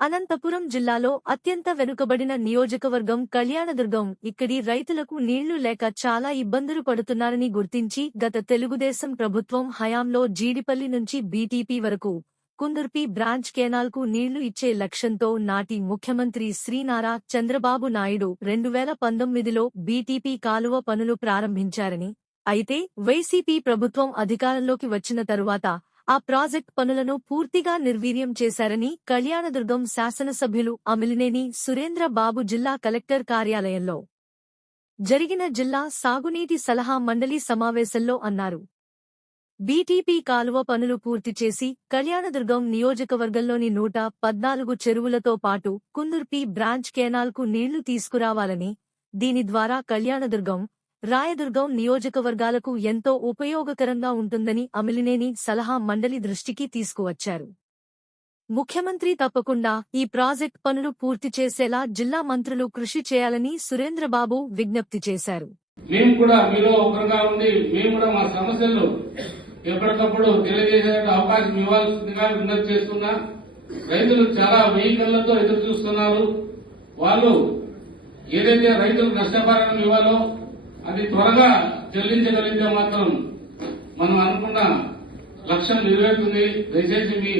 అనంతపురం జిల్లాలో అత్యంత వెనుకబడిన నియోజకవర్గం కళ్యాణదుర్గం. ఇక్కడి రైతులకు నీళ్లు లేక చాలా ఇబ్బందులు పడుతున్నారని గుర్తించి గత తెలుగుదేశం ప్రభుత్వం హయాంలో జీడిపల్లి నుంచి బీటీపీ వరకు కుందుర్పి బ్రాంచ్ కెనాల్కు నీళ్లు ఇచ్చే లక్ష్యంతో నాటి ముఖ్యమంత్రి శ్రీ నారా చంద్రబాబు నాయుడు 2019లో బీటీపీ కాలువ పనులు ప్రారంభించారని, అయితే వైసీపీ ప్రభుత్వం అధికారంలోకి వచ్చిన తరువాత ఆ ప్రాజెక్ట్ పనులను పూర్తిగా నిర్వీర్యం చేశారని కళ్యాణదుర్గం శాసనసభ్యులు అమిలినేని సురేంద్ర బాబు జిల్లా కలెక్టర్ కార్యాలయంలో జరిగిన జిల్లా సాగునీటి సలహా మండలి సమావేశంలో అన్నారు. బీటీపీ కాలువ పనులు పూర్తి చేసి కళ్యాణదుర్గం నియోజకవర్గంలోని 114 చెరువులతో పాటు కుందుర్పి బ్రాంచ్ కెనాల్కు నీళ్లు తీసుకురావాలని, దీని ద్వారా కళ్యాణదుర్గం, రాయదుర్గం నియోజకవర్గాలకు ఎంతో ఉపయోగకరంగా ఉంటుందని అమిలినేని సలహా మండలి దృష్టికి తీసుకువచ్చారు. ముఖ్యమంత్రి తప్పకుండా ఈ ప్రాజెక్ట్ పనులు పూర్తి చేసేలా జిల్లా మంత్రులు కృషి చేయాలని సురేంద్రబాబు విజ్ఞప్తి చేశారు. మేము కూడా మీలో ఒకరుగా ఉండి మేము కూడా మా సమస్యలు ఎప్పటికప్పుడు తెలియజేసే అవకాశం ఇవ్వాల్సిందిగా విజ్ఞప్తి చేస్తున్నా. రైతులు చాలా వెహికళ్లతో ఎదురు చూస్తున్నారు. వాళ్ళు ఏదైతే రైతులకు నష్టపరిహారం ఇవ్వాలో అది త్వరగా చెల్లించగలిగితే మాత్రం మనం అనుకున్న లక్ష్యం నెరవేరుతుంది. దయచేసి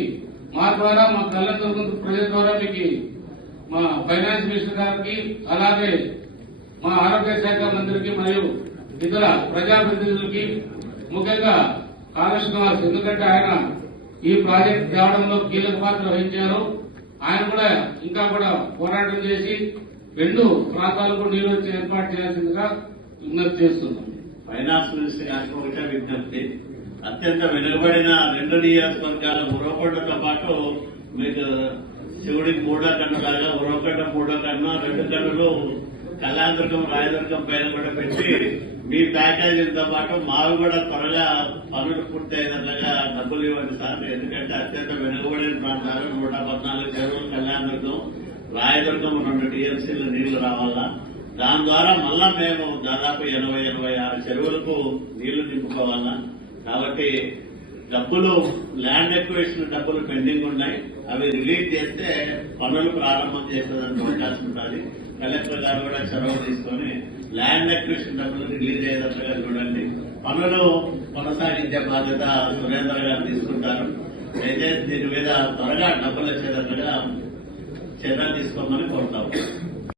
మా ద్వారా, మా కళ్యాణదుర్గం ప్రజల ద్వారా మీకు మా ఫైనాన్స్ మినిస్టర్ గారికి, అలాగే మా ఆరోగ్య శాఖ మంత్రికి మరియు ఇతర ప్రజాప్రతినిధులకి, ముఖ్యంగా కాళేశ్వరం, ఎందుకంటే ఆయన ఈ ప్రాజెక్ట్ తేవడంలో కీలక పాత్ర వహించారు. ఆయన కూడా ఇంకా కూడా పోరాటం చేసి 2 ప్రాంతాలకు నీరు వచ్చి ఏర్పాటు చేయాల్సిందిగా విజ్ఞప్తి చేస్తున్నాం. ఫైనాన్స్ మినిస్టర్ గారికి ఒకటే విజ్ఞప్తి, అత్యంత వెనుకబడిన 2 నియోజకవర్గాల ఉరవకొండతో పాటు మీకు శివుడికి 3వ కన్ను లాగా ఉరవకొండ 3వ కన్ను, 2 కన్నులు కళ్యాణదుర్గం, రాయదుర్గం పైన కూడా పెట్టి మీ ప్యాకేజీలతో పాటు మావి కూడా త్వరగా పనులు పూర్తి అయినట్లుగా డబ్బులు ఇవ్వండి సార్. ఎందుకంటే అత్యంత వెనుకబడిన ప్రాంతాలు 114 చెరువులు, కళ్యాణదుర్గం, రాయదుర్గం 2 టీఎంసీలు నీళ్లు రావాలా. దాని ద్వారా మళ్ళా మేము దాదాపు 80-86 చెరువులకు నీళ్లు నింపుకోవాలా. కాబట్టి డబ్బులు, ల్యాండ్ ఎక్విజిషన్ డబ్బులు పెండింగ్ ఉన్నాయి. అవి రిలీజ్ చేస్తే పనులు ప్రారంభం చేసేదానికి అవకాశం ఉంటుంది. కలెక్టర్ గారు కూడా చొరవ తీసుకుని ల్యాండ్ ఎక్విజిషన్ డబ్బులు రిలీజ్ అయ్యేటట్లుగా చూడండి. పనులు కొనసాగించే బాధ్యత సురేంద్ర గారు తీసుకుంటారు. దయచేసి దీని మీద త్వరగా డబ్బులు వచ్చేటట్లుగా చర్యలు తీసుకోమని కోరుతాము.